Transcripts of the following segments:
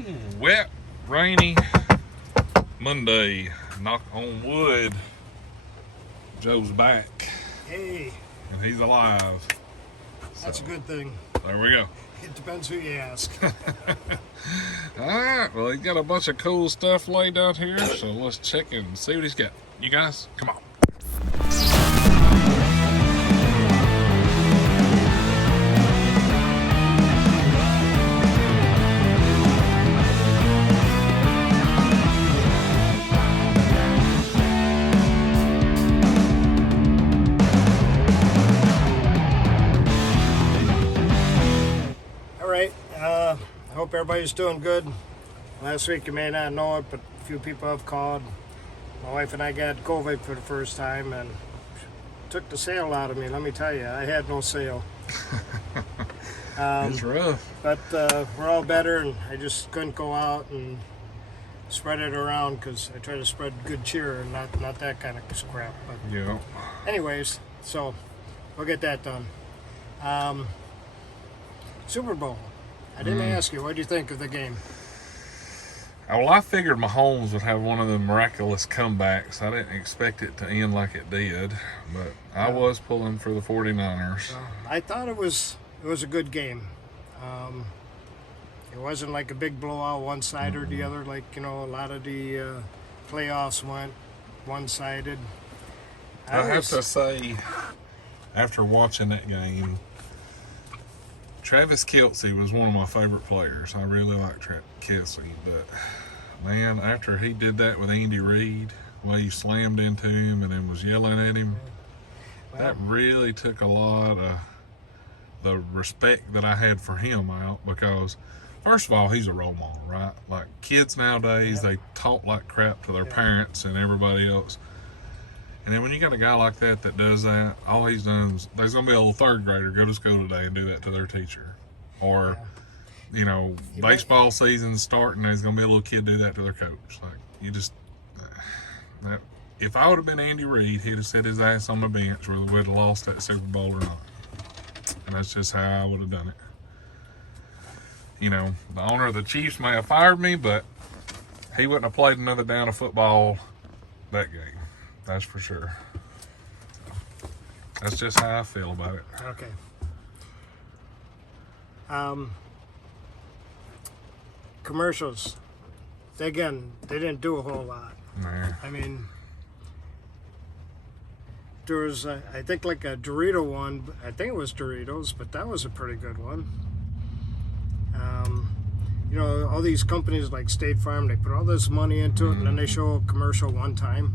Woo, wet, rainy Monday. Knock on wood. Joe's back. Hey. And he's alive. That's a good thing. There we go. It depends who you ask. Alright, well, he's got a bunch of cool stuff laid out here, so let's check and see what he's got. You guys, come on. I hope everybody's doing good. Last week, you may not know it, but a few people have called. My wife and I got COVID for the first time and took the sail out of me. Let me tell you, I had no sail. It's rough. But we're all better, and I just couldn't go out and spread it around because I try to spread good cheer and not that kind of crap. But Yeah. anyways, so we'll get that done. Super Bowl. I didn't ask you, what do you think of the game? Well, I figured Mahomes would have one of the miraculous comebacks. I didn't expect it to end like it did, but I was pulling for the 49ers. I thought it was a good game. It wasn't like a big blowout one side or the other, like, you know, a lot of the playoffs went one-sided. I have to say, after watching that game, Travis Kelce was one of my favorite players. I really like Kelce, but man, after he did that with Andy Reid, well, he slammed into him and then was yelling at him, that really took a lot of the respect that I had for him out, because first of all, he's a role model, right? Like, kids nowadays, they talk like crap to their parents and everybody else. And then when you got a guy like that that does that, all he's done is, there's going to be a little third grader go to school today and do that to their teacher. Or, you know, baseball season's starting, there's going to be a little kid do that to their coach. Like, you just, if I would have been Andy Reid, he'd have set his ass on the bench whether we'd have lost that Super Bowl or not. And that's just how I would have done it. You know, the owner of the Chiefs may have fired me, but he wouldn't have played another down of football that game. That's for sure. That's just how I feel about it. Okay. Commercials. They didn't do a whole lot. Nah. I mean, there was, I think, like a Dorito one. I think it was Doritos, but that was a pretty good one. You know, all these companies like State Farm, they put all this money into it, and then they show a commercial one time.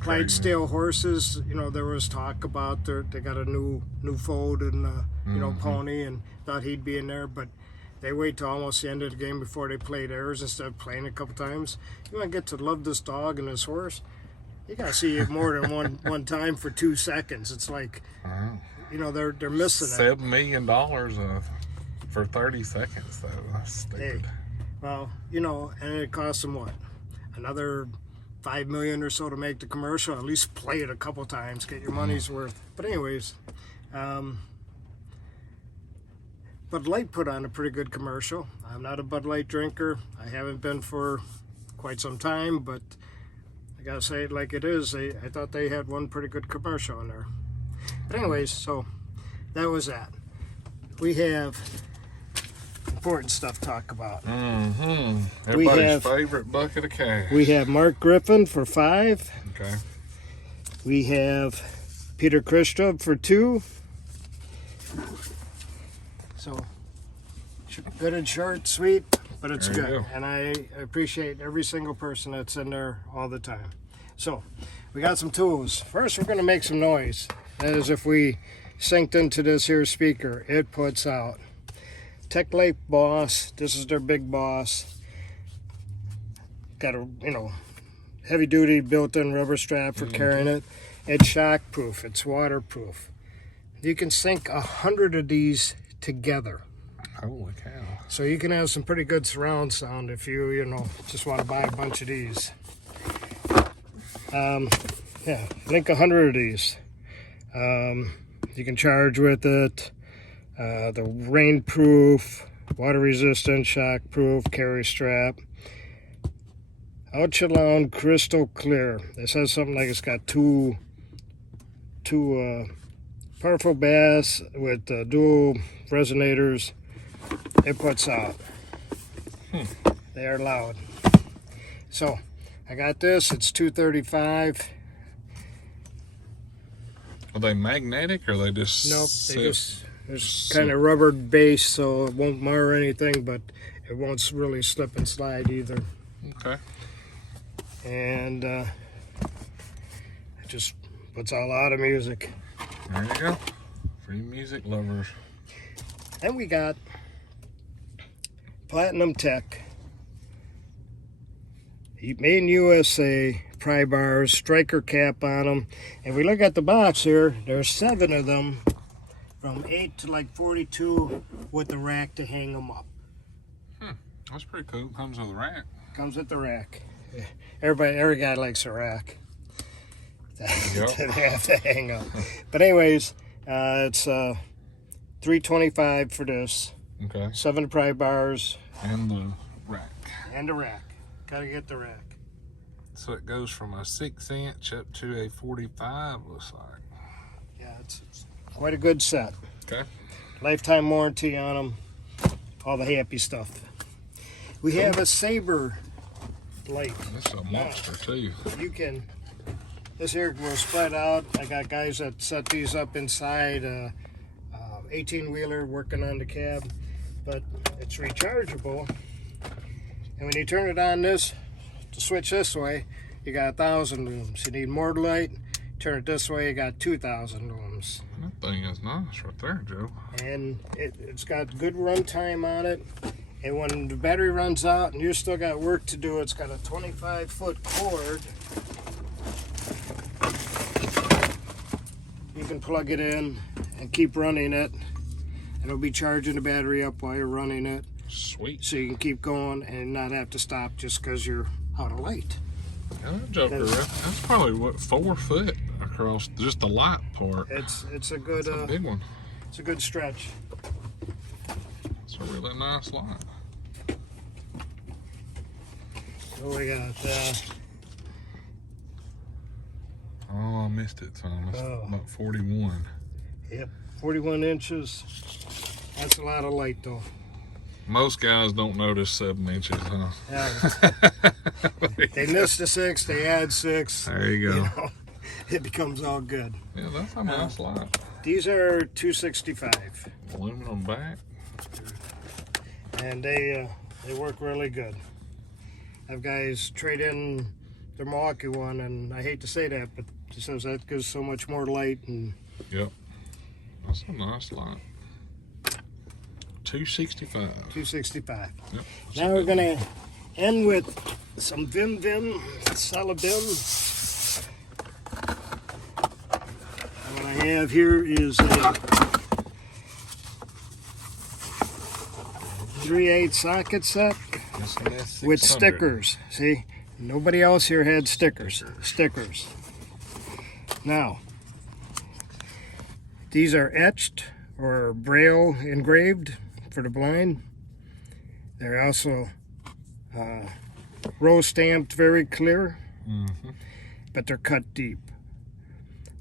Clydesdale horses, you know, there was talk about they got a new foal and you know, pony, and thought he'd be in there, but they wait till almost the end of the game before they play theirs instead of playing a couple times. You want to get to love this dog and this horse, you got to see it more than one time for 2 seconds. It's like, you know, they're missing it. $7 million for 30 seconds, though. That's stupid. Hey, well, you know, and it costs them what? Another $5 million or so to make the commercial. At least play it a couple times, get your money's worth. But anyways, Bud Light put on a pretty good commercial. I'm not a Bud Light drinker. I haven't been for quite some time, but I gotta say it like it is. I thought they had one pretty good commercial in there. But anyways, so that was that. We have important stuff to talk about. Everybody's favorite bucket of cash. We have Mark Griffin for 5. Okay. We have Peter Kristrup for 2. So good and short, sweet, but it's There you good. go. And I appreciate every single person that's in there all the time. So we got some tools. First, we're going to make some noise. That is, if we synced into this here speaker, it puts out. Tech Life Boss, this is their big boss. Got a, you know, heavy duty built-in rubber strap for carrying it. It's shock proof, it's waterproof. You can sync 100 of these together. Holy cow. So you can have some pretty good surround sound if you know, just want to buy a bunch of these. Yeah, link 100 of these. You can charge with it. The rainproof, water resistant, shock proof, carry strap. Outchalon crystal clear. It says something like it's got two powerful bass with dual resonators. It puts out. They are loud. So I got this. It's $235. Are they magnetic or they just? Nope. They sit? there's kind of rubber base, so it won't mar anything, but it won't really slip and slide either. Okay. And it just puts out a lot of music. There you go. For you music lovers. Then we got Platinum Tech. Made in USA, pry bars, striker cap on them. And we look at the box here, there's 7 of them, from 8 to like 42, with the rack to hang them up. That's pretty cool. Comes with a rack. Comes with the rack. Every guy likes a rack. Yep. They have to hang up. But anyways, it's $325 for this. Okay. 7 pry bars. And the rack. And a rack. Gotta get the rack. So it goes from a 6-inch up to a 45, looks like. Yeah, it's quite a good set. Okay. Lifetime warranty on them. All the happy stuff. We have a Saber light. That's a monster too. You can, this here will spread out. I got guys that set these up inside 18-wheeler working on the cab, but it's rechargeable. And when you turn it on this, to switch this way, you got 1,000 looms. You need more light, turn it this way, you got 2,000 looms. That thing is nice right there, Joe. And it's got good run time on it. And when the battery runs out and you still got work to do, it's got a 25-foot cord. You can plug it in and keep running it. It'll be charging the battery up while you're running it. Sweet. So you can keep going and not have to stop just because you're out of light. Yeah, that joker, that's probably what, 4 foot across just the light part. It's a good It's a big one. It's a good stretch. It's a really nice light. What we got? Oh, I missed it, Thomas. Oh. About 41. Yep, 41 inches. That's a lot of light though. Most guys don't notice 7 inches, huh? Yeah. They missed a 6, they add 6. There you go. You know, it becomes all good. Yeah, that's a nice light. These are $265, Aluminum back. and they work really good. I've guys trade in their Milwaukee one, and I hate to say that, but it says that gives so much more light. And Yep. That's a nice light. $265. $265. Yep. Now we're gonna end with some Vim solid Vim. What I have here is a 3/8 socket set with stickers. See, nobody else here had stickers. Now, these are etched or braille engraved for the blind. They're also row stamped, very clear, but they're cut deep.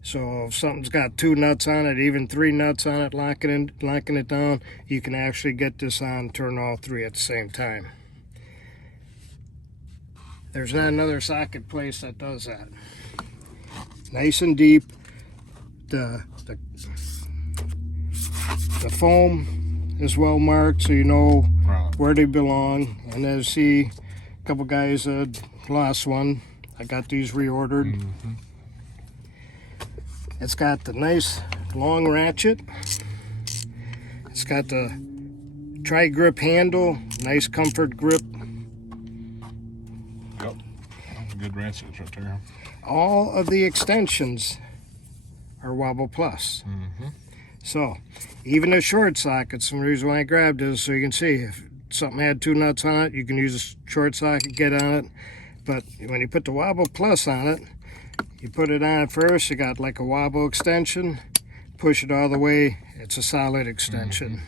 So if something's got 2 nuts on it, even 3 nuts on it, locking it down, you can actually get this on, turn all 3 at the same time. There's not another socket place that does that. Nice and deep. The foam is well marked, so you know where they belong. And as you see, a couple guys had lost one. I got these reordered. It's got the nice long ratchet. It's got the tri-grip handle, nice comfort grip. Yep. That's a good ratchet right there. All of the extensions are Wobble Plus. So, even the short sockets, the reason why I grabbed this, so you can see if something had 2 nuts on it, you can use a short socket, get on it. But when you put the Wobble Plus on it, you put it on first, you got like a wobble extension, push it all the way, it's a solid extension.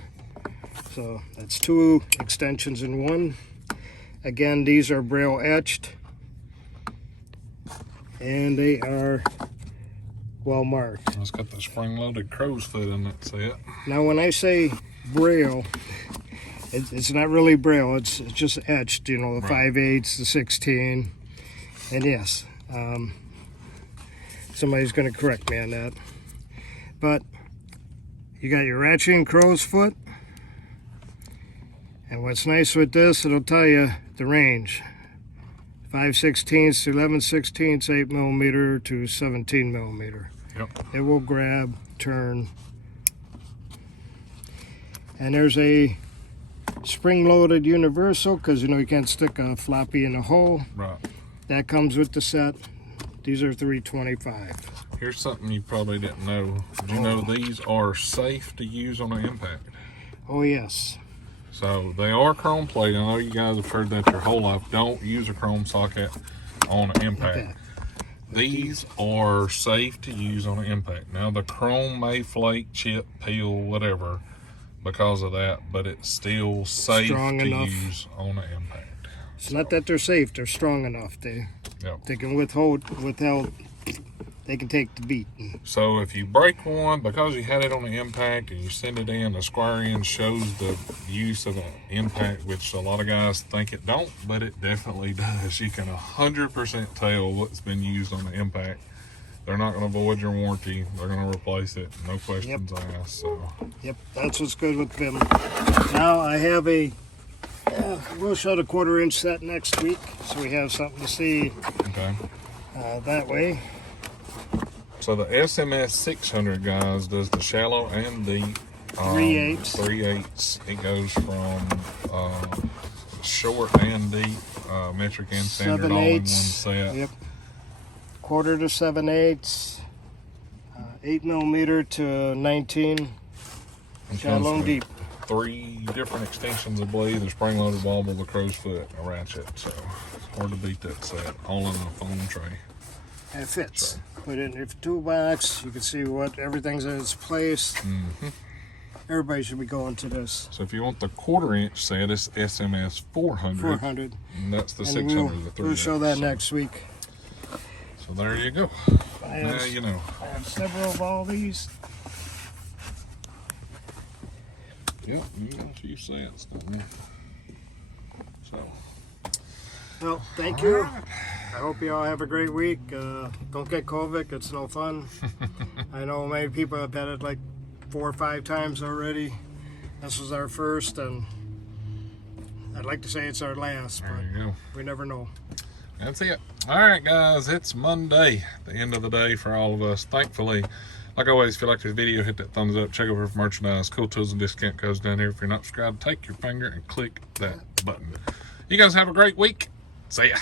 So that's 2 extensions in one. Again, these are braille etched, and they are well marked. It's got the spring-loaded crow's foot in it, see it? Now when I say braille, it's not really braille, it's just etched, you know, the Right. 5/8, the 16, and yes, somebody's going to correct me on that. But you got your ratcheting crow's foot, and what's nice with this, it'll tell you the range. 5/16 to 11/16, 8 millimeter to 17 millimeter. Yep. It will grab, turn. And there's a spring-loaded universal, because you know you can't stick a floppy in a hole. Right. That comes with the set. These are $325. Here's something you probably didn't know. Did you know these are safe to use on an impact? Oh yes. So they are chrome plated. I know you guys have heard that your whole life. Don't use a chrome socket on an impact. Okay. These are safe to use on an impact. Now the chrome may flake, chip, peel, whatever because of that, but it's still safe Strong to enough. use on an impact. It's not that they're safe, they're strong enough. They can withhold, they can take the beat. So if you break one because you had it on the impact and you send it in, the square end shows the use of an impact, which a lot of guys think it don't, but it definitely does. You can 100% tell what's been used on the impact. They're not going to void your warranty. They're going to replace it. No questions asked. So. Yep, that's what's good with Vim. Now I have we'll show the 1/4 inch set next week, so we have something to see Okay. that way. So the SMS 600, guys, does the shallow and deep. 3/8. 3/8. It goes from short and deep, metric and standard, all in one 7/8. set. Yep. 1/4 to 7/8. 8 millimeter to 19. It Shallow comes and with deep. 3 different extensions, I believe. The spring-loaded wobble, the crow's foot, and a ratchet. So it's hard to beat that set. All in a foam tray. And it fits. Put it in your toolbox. You can see what everything's in its place. Mm-hmm. Everybody should be going to this. So if you want the 1/4 inch set, it's SMS 400. 400. And that's the And 600, the 3. we'll show that next week. So there you go. Now you know. I have several of all these. Yep, you got a few sets, don't you? So. Well, thank you. I hope you all have a great week. Don't get COVID. It's no fun. I know many people have had it like 4 or 5 times already. This was our first, and I'd like to say it's our last, There but you go. we never know. That's it. All right, guys, it's Monday, the end of the day for all of us. Thankfully, like always, if you like this video, hit that thumbs up. Check over for merchandise, cool tools and discount codes down here. If you're not subscribed, take your finger and click that button. You guys have a great week. See ya.